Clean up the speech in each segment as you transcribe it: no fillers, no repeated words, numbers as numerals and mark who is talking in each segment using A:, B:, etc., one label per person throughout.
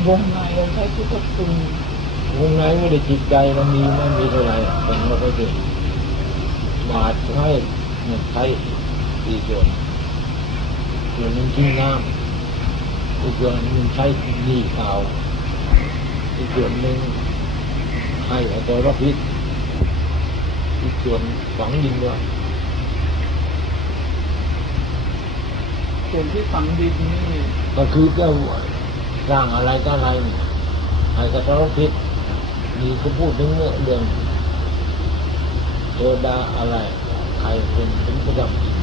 A: วงในเราใช้พุทธคุณ
B: วงในไม่ได้จิตใจมันมีไม่มีเท่าไหร่เป็นเราก็จะมาให้ใช้อีกส่วนหนึ่งทิ้งน้ำอีกส่วนหนึ่งใช้หนี้ข่าวอีกส่วนหนึ่งให้อตรพิษอีกส่วนฝังดินด้วย
A: ส่วนที่ฝังดินนี่
B: ก็คือก็สร้างอะไรก็อะไรให้อตรพิษมีก็พูดถึงเรื่องโซดาอะไรใครเป็นถึงก็ต้องกิน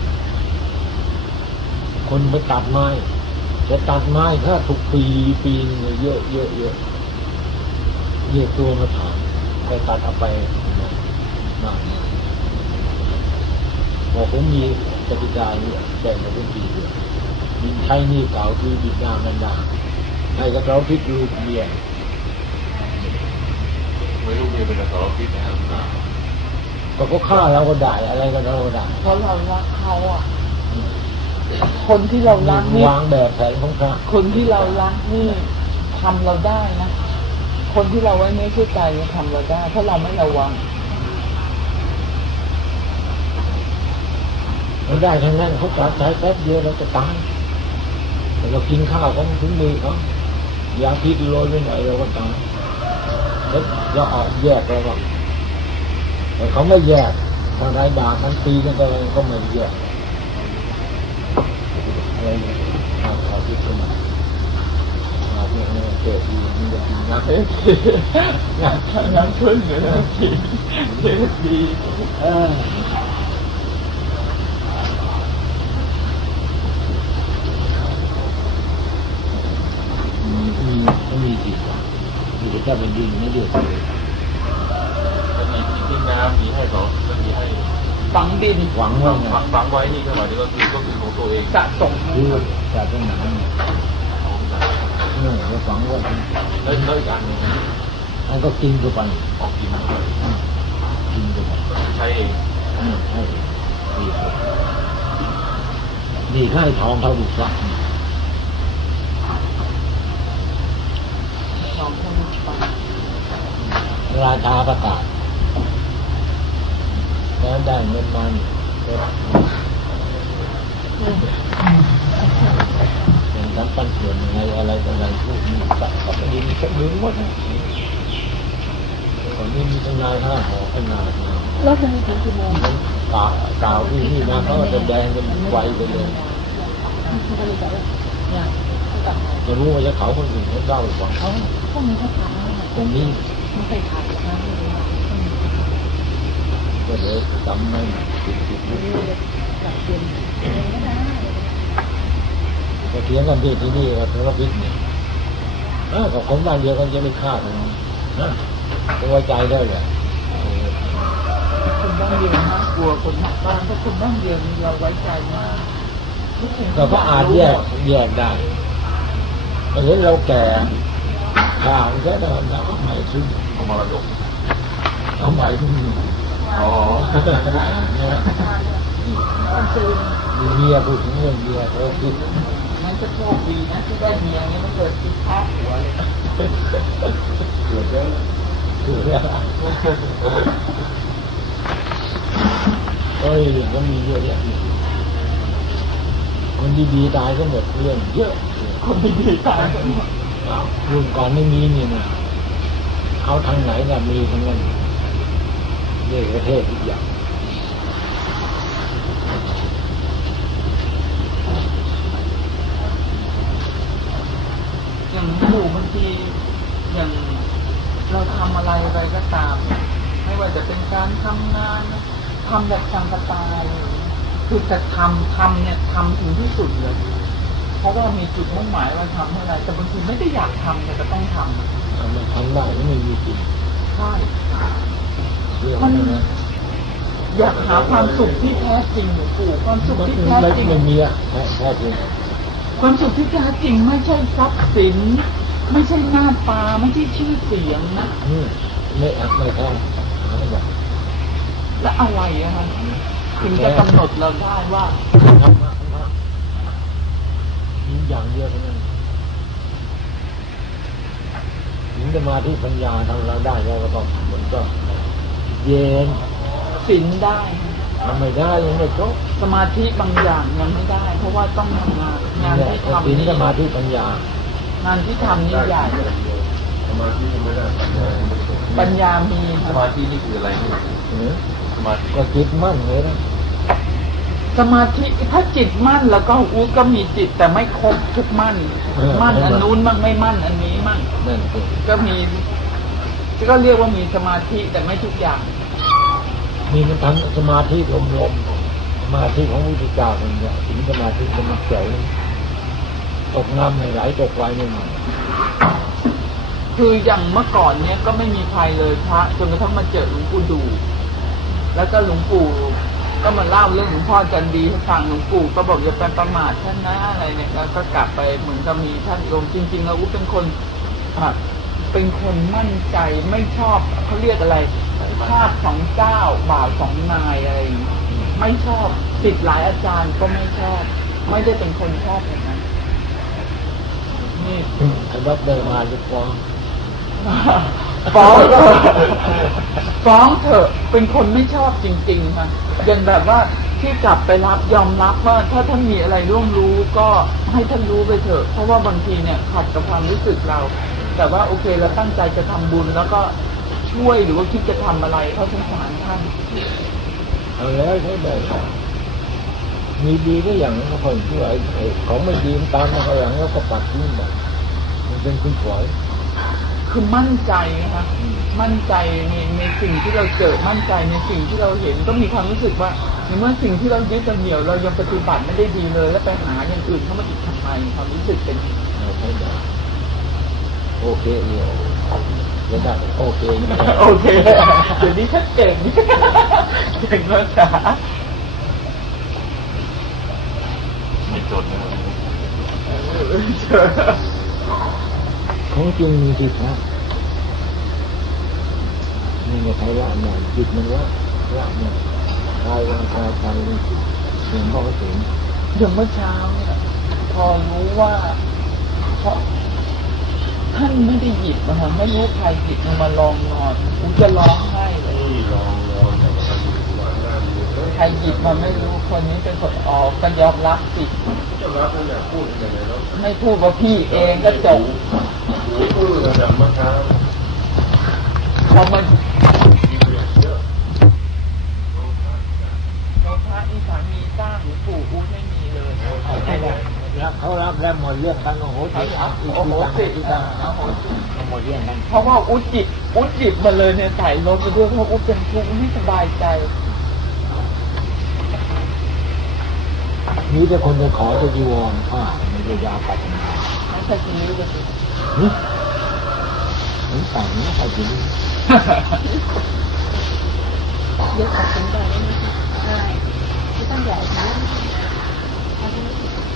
B: คนไปตัดไม้จะตัดไม้ถ้าทุกปีเยอะเรียกตัวมาถามไปตัดเอาไปมากพอผมมีกติกาเนี่ยแบ่งมาเป็นปีมีใช้นี่เก่าคือบิดามารดาให้กับเราพิษลูกเมีย
C: ไม่ลูกเมียเป็นสารพิษนะครับ
B: ก็เขาฆ่าเราก็ได้อะไรก็เราก็ได้
A: เพราะเรารักเขาอ่ะคนที่เรารักนี่
B: วางแบบแผนของพระ
A: คนที่เรารักนี่ทำเราได้นะคนที่เราไว้เนื้อเชื่อใจทำเราได้เพราะเราไม่ระวัง
B: มันได้ทั้งนั้นเขาจับใช้แป๊บเดียวเราจะตายแต่เรากินข้าวเขาถึงมือเขายาพิษโรยไปไหนเราก็ตายแล้วเราออกแยกเราก็แต่เขาไม่แยกทางไรบาทั้งปีกันก็ไม่แยกอะไรเอาพิษขึ้นมาเอาพิษเนี่ยเกิดดีมันจะกินนะ
A: น้ำพึ่งหรือน้ำกินดี
B: มีจิตมีแต่ถ้าเป็นดินไม่เดือดเลย
C: มีทิ้งน้ำมีให้เขาแล้วมีให้
A: ฝังดิน
B: ฝังไว้
C: ฝังไว้นี่ก็หมายถึงก็คือของตัวเอง
A: สะสม
B: คือสะสมหนาเราฝังไว้
C: แล้วอีกอันนึง
B: อันก็กินเข้าไป
C: ออกกินเข้าไป
B: กินเข้าไป
C: ใช้เอง
B: ใช่นี่ให้ทองเท่าดุสักราชาประกาศแล้วได้เงินมันเป็นทำปันส่วนยังไงอะไรต่างๆพูดมีตัดกับดินก็ลืมหมดตอนนี้มีทนายห้าหอทนาย
A: แล้วจะมีถึงกี่โมง
B: กล่าวที่นี่นะเขาจะแดงเป็นไฟไปเลยจะรู้ว่าจะเขาคนอื่นเขาเล่าหรือเปล่า
A: พวกนี้เขาถาม
B: ตรงนี้
A: ไม่เคยถามนะ
B: ก็เลยจำไม่ติด
A: หลักเรียน
B: ก็เถียงกันที่นี่กับพระพิษเนี่ยกับคนบ้านเดียวกันจะไม่ฆ่ากันนะจะไว้ใจได้เลย
A: คนบ้านเดียวนะกลัวคนบ้านถ้าคนบ้านเดียวเราไว้ใจมาก
B: เราก็อาจแยกได้เห็นเราแก่ข่าวแค่นั้นเราก็หมายถึง
C: เอามรดก
B: เอาหมายถึง
C: อ๋อ
B: มีเมียพูดถึงเรื่องเมียเขาคิด
A: มันจะโชคดีนะที่ได้เมียเนี่ยมันเกิดที่ท้าหัวเลย
B: เกิดแล้วเฮ้ยก็มีเยอะแยะคนดีๆตายก็หมดเรื่องเยอะ
A: คนดีๆตายก็หมด
B: รุ่นก่อนไม่มีนี่นะเอาทางไหนน่ะมีทั้งนั้นเรื่องประเทศทุกอย่าง
A: อย่างหมู่บางทีอย่างเราทำอะไรไปก็ตามไม่ว่าจะเป็นการทำงานทำแบบสังกตายคือแต่ทำเนี่ยทำถึงที่สุดเลยเพราะว่ามีจุดมุ่งหมายว่าทำเท่าไรแต่บางทีไม่ได้อยากทำแต่ก็ต้องทำ
B: มันทำได้ไม่มีจริง
A: ใช่มันอยากหาความสุขที่แท้จริงหรือปู่ความสุขที่แท้จริง
B: ไม่มีอะแท้จริง
A: ความสุขที่แท้จริงไม่ใช่ทรัพย์สินไม่ใช่หน้าตาไม่ใช่ชื่อเสียงนะ
B: ไม่แท้
A: และอะไรอะคะถึงจะกำหนดเราได้ว่า
B: ธรรมะมีอย่างเดียวเท่านั้นลสมาธิปัญญาทำเราได้แล้วก็มันก็เย็น
A: ศีลได้
B: มันไม่ได้ยังไม่จบ
A: สมาธิบางอย่างยังไม่ได้ เพราะว่าต้องทำงานงานที่ทำ
B: ศีล
A: นี่
B: สมาธิปัญญาง
A: านที่ทำนี่ใหญ่
C: สมาธิยังไม่ได้ปัญญายังไม่ได้
A: ปัญญามีค
C: ส
A: รับ
C: มาธินี่คืออะไรนี่ สมาธิ
B: ก็จิตมั่นเลยนะ
A: สมาธิถ้าจิตมั่นแล้วก็อูก็มีจิตแต่ไม่ครบทุกมั่น มั่นอันนู้นมั่งไม่มั่นอันนี้มั่ง
B: นั่นสิ
A: ก็มีก็เรียกว่ามีสมาธิแต่ไม่ทุกอย่าง
B: มีมันทั้งสมาธิลมๆสมาธิของพระพุทธเจ้าคนเนี่ยศีลสมาธิมันเจ๋วตกน้ำไม่ไหลตกไฟไม่มา
A: คืออย่างเมื่อก่อนเนี้ยก็ไม่มีใครเลยพระจนกระทั่งมาเจอหลวงปู่ดู แล้วก็หลวงปู่ก็มาเล่าเรื่องหลวงพ่อจันดีให้ฟังหลวงปู่ก็บอกอย่าไปประมาทท่านนะอะไรเนี่ยแล้วก็กลับไปเหมือนกับมีท่านลงจริงๆแล้วอุ๊เป็นคนเป็นคนมั่นใจไม่ชอบเขาเรียกอะไรชาติของเจ้าบ่าวสองนายอะไรอย่างงี้ไม่ชอบติดหลายอาจารย์ก็ไม่ชอบ ไม่ได้เป็นคนชอบอย่างนั้นนี่
B: ไอ้วัดเดินมาจะฟ้อง
A: ฟ้องเถอะฟ้องเถอะเป็นคนไม่ชอบจริงๆค่ะอย่างแบบว่าที่กลับไปรับยอมรับว่าถ้าท่านมีอะไรร่วงรู้ก็ให้ท่านรู้ไปเถอะ เพราะว่าบางทีเนี่ยขัดกับความรู้สึกเรา แต่ว่าโอเคเราตั้งใจจะทำบุญแล้วก็ช่วยหรือว่าคิดจะทำอะไรเขาสงสารท่าน
B: เอาแล้วใช้ได้มีดีก็อย่างนั้นก็คนที่ว่าไอ้ของไม่ดีมันตามมาข้างหลังแล้วก็ปัดทิ้งไปมันเป็นคุณปล่อย
A: คือมั่นใจนะคะมั่นใจในสิ่งที่เราเจอมั่นใจในสิ่งที่เราเห็นก็มีความรู้สึกว่าในเมื่อสิ่งที่เรายึดเหนี่ยวเรายังปฏิบัติไม่ได้ดีเลย แล้วไปหาอย่างอื่นเข้ามาอีกทำไมความรู้สึกเป็น
B: เราใช้ได้โอเคเนี่ยจะได้โอเคนะ
A: โอเคเดี๋ยวนี้ฉันเก่งเก่งแล้วจ้า
C: ไม่จนนะ
A: เจอ
B: ของจริงมีจิตนะนี่ไงใครละหน่อยจิตมันละเนี่ยกายวางกายใจมันจิตเสียงพ่อเสียง
A: อย่างเมื่อเช้าเนี่ยพอรู้ว่าเพราะท่านไม่ได้หยิบนะคะไม่รู้ใครหยิบมันมาลองนอนกูจะร้องไห้เลย
C: ที่ลองแต่ว่ามันวางหน้าอยู่เฮ้ย
A: ใครหยิบมาไม่รู้คนนี้เป็นคนออกก็ยอมรับสิ
C: จะรับไม่อยากพูดยังไงแล้ว
A: ไม่พูดว่าพี่เองก็จบ
C: พูดระดับมะพร้าว
A: พอมัน
C: กิเลสเยอะ
A: เราพระนี่สามีสร้างหรือปู่อูไม่มีเลย
B: รับเขารับแล้วหมดเรื่องกันโอ้โห
A: เขา
B: ที่
A: เอา
B: อีก
A: โอ้โห
B: ที่
A: สิ
B: ตั้ง
A: โอ้โหสิ
B: หมดเรื่องกัน
A: เพราะว่าอุจิบมาเลยเนี่ยใส่รถไปด้วยเพราะอุเป็นทุกข์ไม่สบายใจ
B: มีแต่คนจะขอจะจีวรผ้ามีแต่ยาปัดมา
A: ไม่ใช่ทีนี้เลย
B: นี่แต่งนี้ใครจะรู้
D: เยอะขอบคุณด้วยนะคะใช่ไม่ต้องใหญ่นะอันนี้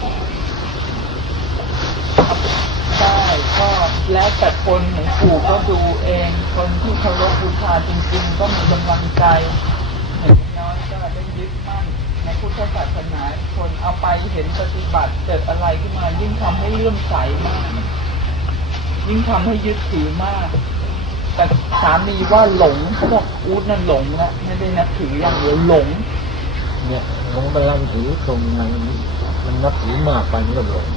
A: ใช่ก็แล้วแต่คนของปู่ก็ดูเองคนที่เคารพบูชาจริงๆ ก็มีกำลังใจอย่างน้อยก็ได้ยึดมั่นในพุทธศาสนาคนเอาไปเห็นปฏิบัติเกิดอะไรขึ้นมายิ่งทำให้เลื่อมใสมาก ยิ่งทำให้ยึดถือมาก แต่สามีว่าหลงเขาบอกอู๊ดนั่นหลงแล้วไม่ได้นับถืออย่างเดียวหลง
B: เนี่ยผมกำลังถือตรงนั้นมันนับถือมากไปมันก็หลง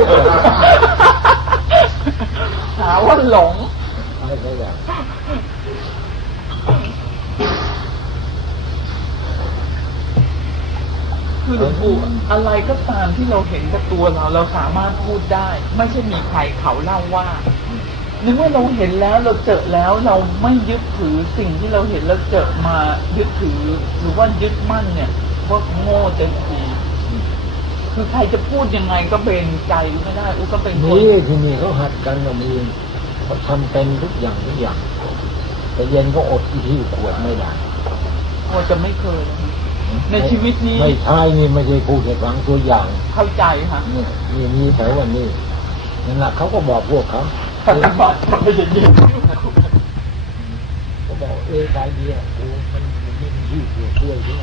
A: หาว่าหลง
B: อะไรก็อย่าง
A: คือหลวงปู่อะไรก็ตามที่เราเห็นกับตัวเราสามารถพูดได้ ไม่ใช่มีใครเขาเล่าว่าในเมื่อเราเห็นแล้วเราเจอแล้วเราไม่ยึดถือสิ่งที่เราเห็นแล้วเจอมายึดถือหรือว่ายึดมั่นเนี่ยว่าโง่เต็มทีคือใครจะพูดยังไงก็เบนใจไม่ได้อุก็เป็นคน
B: นี่ที่นี่เขาหัดกันก็มีเขาทำเป็นทุกอย่างแต่เย็นก็อดที่ขวดไม่ได้
A: โอ้จะไม่เคยนะในชีวิตนี้
B: ไม่ใช่นี่ไม่ใช่พูดให้ฟังตัวอย่าง
A: เข้าใจค่ะ
B: นี่มีแถววันนี้นั่นแหละเขาก็บอกพวกเขา
A: ปฏิบัติไม่ใช่ยิง
B: เขาบอกใครดีอ่ะมันมีชื่อเสียงด้วยใช่ไหม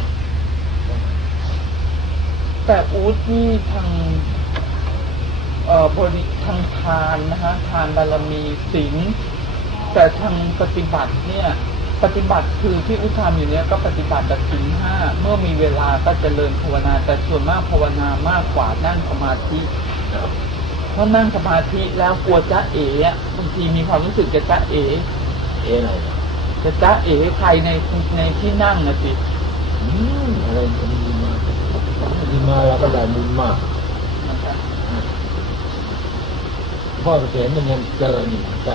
A: แต่อู๊ดนี่ทางบริทางทานนะคะทานบารมีศีลแต่ทางปฏิบัติเนี่ยปฏิบัติคือที่อุทามอยู่เนี้ยก็ปฏิบัติแบบศีลห้าเมื่อมีเวลาก็เจริญภาวนาแต่ส่วนมากภาวนามากกว่านั่งสมาธิเพราะนั่งสมาธิแล้วกลัวจ๊ะเอ๋อะบางทีมีความรู้สึกจะจ๊ะเอ๋
B: อะไร
A: จะจ๊ะเอ๋ใครในที่นั่งนะสิ
B: อะไรดีมาแล้วก็ได้บุญมากพ่อเกษมมันยังเจอนี่ใจ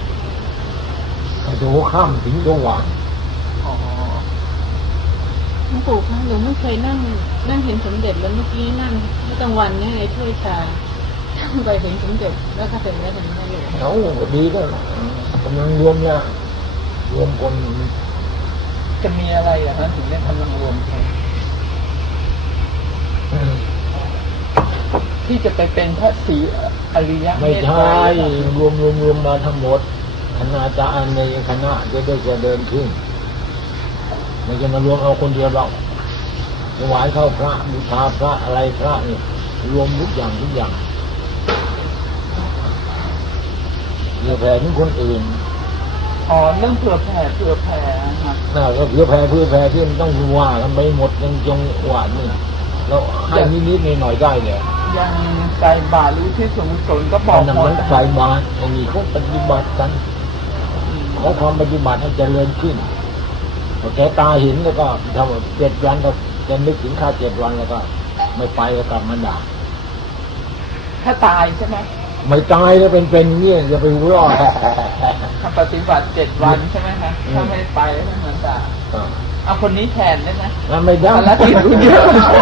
B: ดูข้ามถึงสว่าง
A: อ๋อ
D: หลวงปู่คะหนูไม่เคยนั่งเห็นสมเด็จแล้วเมื่อกี้นั่งเมื่อกลางวันเนี่ยในถ้วยชานั่งไปเห็นสมเด็จแล้วก็เสร็จแล้วถึงได้เลย
B: เอาดีก็กำลังรวมเนี่ยรวมคน
A: จะมีอะไรอ่ะฮะถึงได้กำลังรวมกันที่จะไปเป็นพระศรีอริยะ
B: ไม่ใช่
A: เมตไตร
B: รวมมาทั้งหมดคณาจารย์ในคณะจะได้จะเดินขึ้นไม่จะมารวมเอาคนเดียวเราถวายเข้าพระบูชาพระอะไรพระนี่รวมทุกอย่างเดี๋ยวแผ่ถึงคนอื่น
A: อ๋อเรื่องเผื่อแผ่ฮะ
B: น่าก็เผื่อแผ่ที่มันต้องว่ากันไปหมดยังจงว่านี่แล้วให้นิดๆหน่อยๆได้เลย
A: ยังใจบาตรหรือที่ส่วนกุศลก็บ
B: ต
A: อ
B: อก นนั้น
A: หม
B: มั
A: ด
B: นใส่บาตรไอ้นี่เขาปฏิบัติกันขอความปฏิบัติให้เจริญขึ้นพอแกตาเห็นแล้วก็ทำ7 วันก็จะนึกถึงค่า7 วันแล้วก็ไม่ไปก็กลับมาด่า
A: ถ้าตายใช่ไหม
B: ไม่ตายแล้วเป็นเนี่ยจะไปหัวเราะ
A: ถ้าปฏิบัติ7 วันใช่ไหมฮะถ้าไม่ไปแล้วเหมือนด่าเอาคนนี้แทนได้ไหม
B: แล้วไม่ได้
A: ภารกิจรู้เยอะ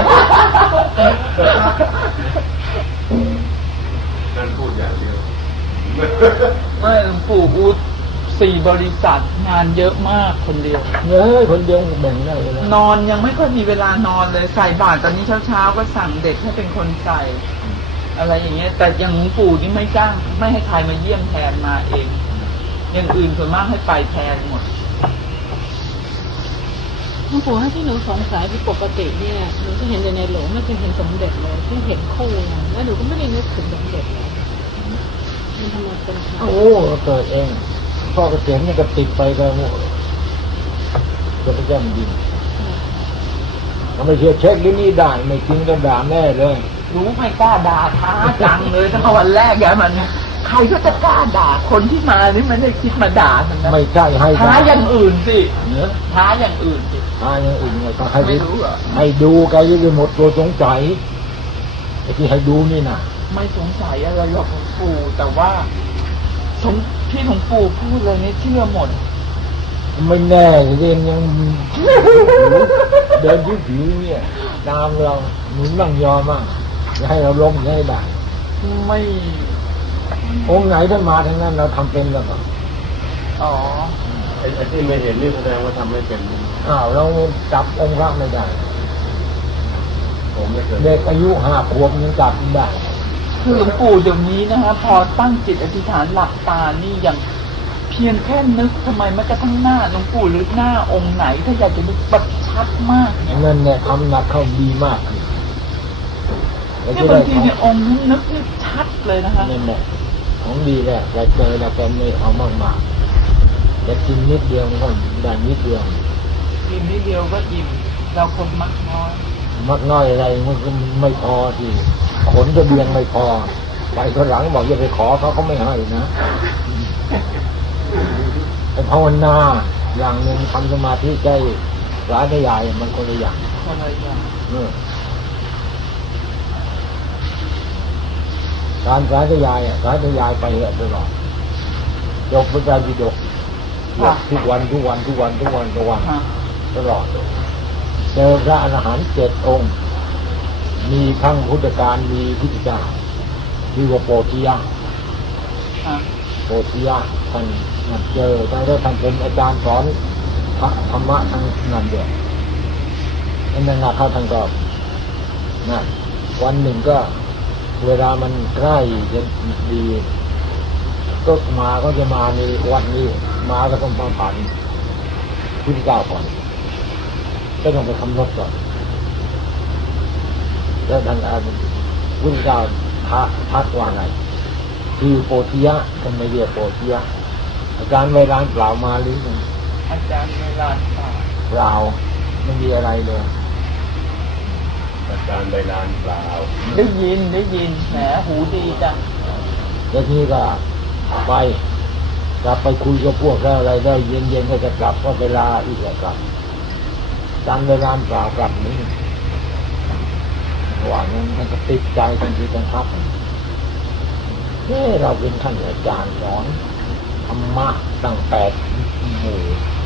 C: นั่นพูดอย่างเดียว
A: ไม่หลวงปู่อูด4 บริษัทงานเยอะมากคนเดียว
B: คนเดียวแบ่งได้เลย
A: นอนยังไม่ค่อยมีเวลานอนเลยใส่บาตรตอนนี้เช้าก็สั่งเด็กให้เป็นคนใส่ อะไรอย่างเงี้ย แต่อย่างหลวงปู่นี่ไม่จ้างไม่ให้ใครมาเยี่ยมแทนมาเองอย่างอื่นส่วนมากให้ไปแทนหมด
D: หลวงปู่ให้ที่หนูสงสัยคือปกติเนี่ยหนูจะเห็นแต่ในหลวงไม่เคยเห็นสมเด็จเลยที่เห็นคู่กันแล้วหนูก็ไม่ได้นึกถึงสมเด็จเลยมันทำไมเป็นคะ
B: โอ้เกิดเองพ่อเกษมเนี่ยก็ติดไปก็พระเจ้าแผ่นดินถ้าไม่เชื่อเช็คที่นี่ได้ไม่จริงก็ด่าแน่เลย
A: รู้ไม่กล้าด่าท้าจังเลยตั้งแต่วันแรกแกมันใครก็จะกล้าด่าคนที่มานี่มันได้คิดมาด่าทั้งนั้น
B: ไม่ใช่ให้
A: ท้าอย่างอื่นสิ
B: เนื้อ
A: ท้าอย่างอื่นสิ
B: ท้าอย่างอื่นไงต้องให้
A: ไม่รู้เหรอ
B: ให้ดูแกจะได้หมดตัวสงสัยไอ้ที่ให้ดูนี่นะ
A: ไม่สงสัยอะไรหรอกหลวงปู่แต่ว่าที่หลวงปู่พูดเลยนี่เชื่อหมด
B: ไม่แน่เรียนยังเดินผิวๆเนี่ยตามเราหนุนบ้างยอมบ้างจะให้เราล้มจะให้ได้
A: ไม่
B: องค์ไหนท่านมาทั้งนั้นเราทำเป็นแล้วก็
A: อ๋อ
C: ไอ้ที่ไม่เห็นนี่แสดงว่าทำไม่เป็น
B: เราจับองค์พระไม่ได้
C: ผมไม่เคย
B: เด็กอายุ5 ขวบยังจับไม่ได้
A: คือหลวงปู่เดี๋ยวนี้นะคะพอตั้งจิตอธิษฐานหลับตานี่อย่างเพียงแค่นึกทำไมแม้กระทั่งหน้าหลวงปู่หรือหน้าองค์ไหนถ้าอยากจะนึกแบบชัดมากเนี่ย
B: นั่นเนี่ยทำหนักเข้าดีมากแล้ว
A: เนี่ย
B: จะ
A: บา
B: ได้
A: งทีเนี่ยองค์นั้นนึกนี่ชัดเลยนะคะ
B: นั่นแหละของดีแหละแต่เจอแล้วแกไม่เอามากมากแต่กินนิดเดียวมันก็ได้นิดเดียว
A: กินนิดเดียวก็อิ่มเราคนมักน้อย
B: มักน้อยอะไรมันก็ไม่พอที่ขนทะเบียนไม่พอไปข้างหลังบอกอย่าไปขอเขาไม่ให้นะไอ้ภาวนาอย่างหนึ่งทำสมาธิใจร้ายไม่ใหญ่มันคนละอย่าง
A: คนละอย่าง
B: การสายทยายสายทยายไปตลอดยกพระเจ้าปิฎกทุกวันตลอดเจอพระอรหันต์7 องค์มีทั้งพุทธการมีพุทธเจ้าที่ว่าโปธิยะ โพธิยะท่านเจอท่านก็ท่านเป็นอาจารย์สอนธรรมะทั้งนั้นเดียวนั่นนะเขาท่านก็นั่นวันหนึ่งก็เวลามันใกล้จะดีก็มาก็จะมาในวันนี้มาก็ต้องผ่านพุทธเจ้าก่อนก็ต้องไปคำนวณก่อนแล้วท่านพุทธเจ้าทักว่าไงคือโพธิยะทำไมเรียกโพธิยะอาจารย์เวลาเปล่ามาหรือไง
A: อาจารย์เวลาป่า
B: เปล่าไม่มีอะไรเลย
C: อาจารย์ใบลานเปล่า
A: ได้ยินแหมหูดีจัง
B: แล้วทีนี้ก็ไปกลับไปคุยกับพวกแล้วอะไรได้เย็นๆก็จะกลับก็เวลาอีกแล้วกลับอาจารย์เวลาเปล่ากลับนี้หวังมันก็ติดใจทันทีทันทักเราเป็นท่านอาจารย์สอนธรรมะตั้ง8 หมู่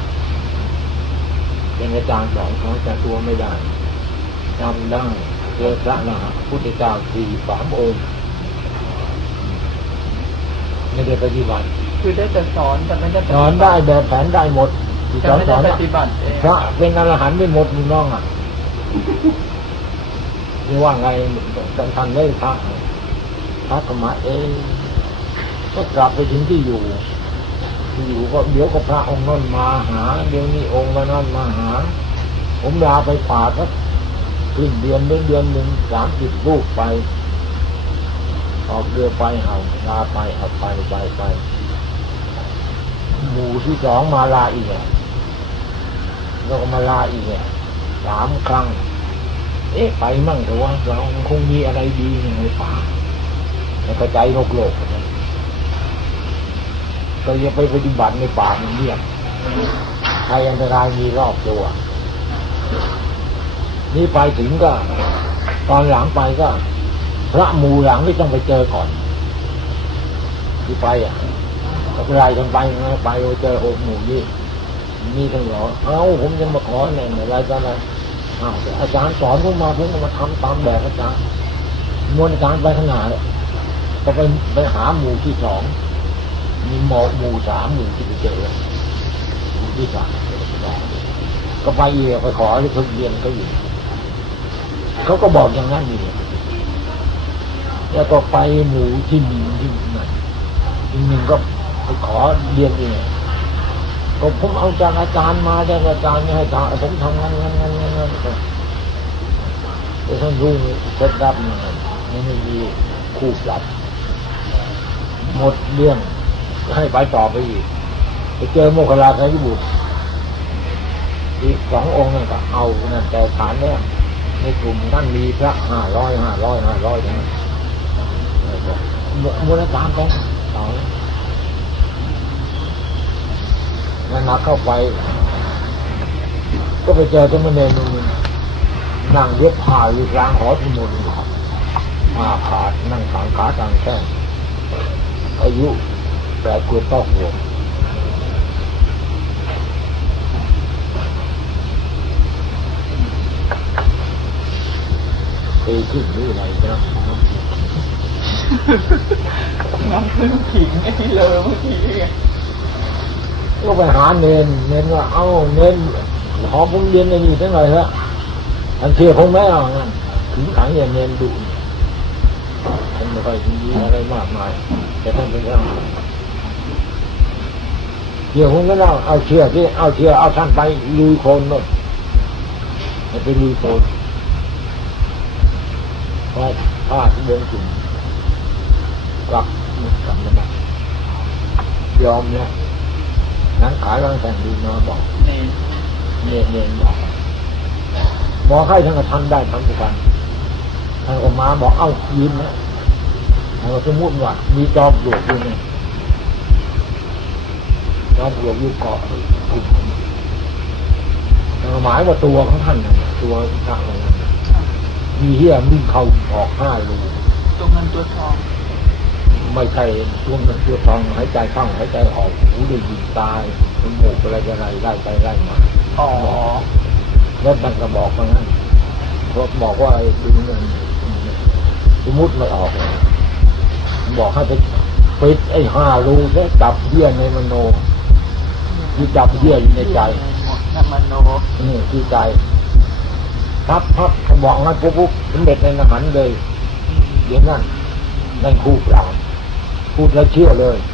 B: เป็นอาจารย์สอนเขาแต่ตัวไม่ได้จำได้เจอพระนะพุทธเจ้า3 องค์ไม่ได้ปฏิบัติ
A: คือได้แต่สอนแต่ไม่ได้ปฏิ
B: ส
A: บั
B: อน
A: ติ
B: ได้แบบแผนได้หมดที่
A: แต่
B: สอน
A: ไม่
B: ส
A: ได้
B: อน
A: ปฏิบัติเอง
B: พระเป็นอรหันต์ไม่หมดมึงน้องอ่ะไม่ว่าไงท่านได้พระธรรมะก็กลับไปถึงที่อยู่ก็เดี๋ยวก็พระองค์นั่นมาหาเดี๋ยวนี้องค์นั้นมาหาผมลาไปป่าสักขึ้นเดือนหนึ่ง30 รูปไปออกเรือไปเอาลาไปเอาไปหมู่ที่ 2มาลาอีกแล้วก็มาลาอีก3 ครั้งไปมั่งแต่ว่าเราคงมีอะไรดีในป่าแล้วก็ใจโลกนะก็อย่าไปปฏิบัติในป่ามันเงียบใครอันตรายมีรอบตัวนี่ไปถึงก็ตอนหลังไปก็พระหมู่หลังที่ต้องไปเจอก่อนที่ไปก็ไล่กันไปเจอหมู่นี่ทั้งหมดผมจะมาขอเนี่ยอะไรต่ออะไรอาจารย์สอนผมมาผมก็มาทำตามแบบอาจารย์มวลอาจารย์ไปขนาดก็ไปหาหมู่ที่ 2มีหมู่ 3 หมู่ที่ไปเจอหมู่ที่ 3ก็ไปไปขอที่เขาเรียนเขาอยู่เขาก็บอกอย่างนั้นนี่แล้วก็ไปหมู่ที่1ที่ไหนอีก1ก็ไปขอเรียนเองก็ผมเอาจากอาจารย์มาได้อาจารย์ไม่ให้ผมทำงานแต่ท่านรู้เสร็จรับไม่มีคู่ปรับหมดเรื่องให้ไปต่อไปอีกไปเจอโมคคัลลาไสยบุตรอีก2 องค์นั่นก็เอานั่นแต่ฐานเนี่ยในกลุ่มนั้นมีพระ500นะมูลค่าของต่อนั่นนักเข้าไปก็ไปเจอเจ้าแม่นึงนั่งเย็บผ้าอยู่กลางหอสมุดผ้าขาดนั่งขางขาต่างแข้งอายุ8 ขวบ 9 ขวบปีขึ้นหรืออะไรนะ
A: น้ำพึ่งขิงไอ้เลยเมื่อกี้
B: ก็ไปหาเนนว่าเนนหอผมเรียนอยู่ทั้งไหนฮะอันเชื่อผมไม่เอางั้นถึงขังอย่างเนนดุท่านไม่ค่อยมีอะไรมากมายแต่ท่านเป็นเรื่องเชื่อผมก็เอาเชื่อเอาท่านไปลุยโคลนหมดไปลุยโคลนพอพาดเดินจุ่มกลับมาได้ยอมเนี่ยนั้นขายร่างแต่งดีมาบอกเนนบอกให้ท่านก็ทำได้ทำทุกวันท่านก็มาบอกยืนนะเราสมมติว่ามีจอมปลวกอยู่เนี่ยจอมปลวกอยู่เกาะกลุ่มหมายว่าตัวของท่านตัวท่านมีเหี้ยมิ่งเข้าออก5 รู
A: ตัวเงินตัวทอง
B: ไม่ใช่ตัวเงินตัวทองหายใจเข้าหายใจออกหูได้ยินตายจมูกอะไรไล่ไปไล่มาแล้วมันก็บอกว่างั้นบอกว่าไอ้ดึงเงินสมมุติไม่ออกบอกให้ไปปิดไอ้5 รูแล้วจับเหี้ยในมโนที่จับเหี้ยอยู่ในใจ
A: มโน
B: ที่ใจพับบอกงั้นปุ๊บสำเร็จในอรหันต์เลยเดี๋ยวนั่นคู่ปราบพูดแล้วเชื่อเลย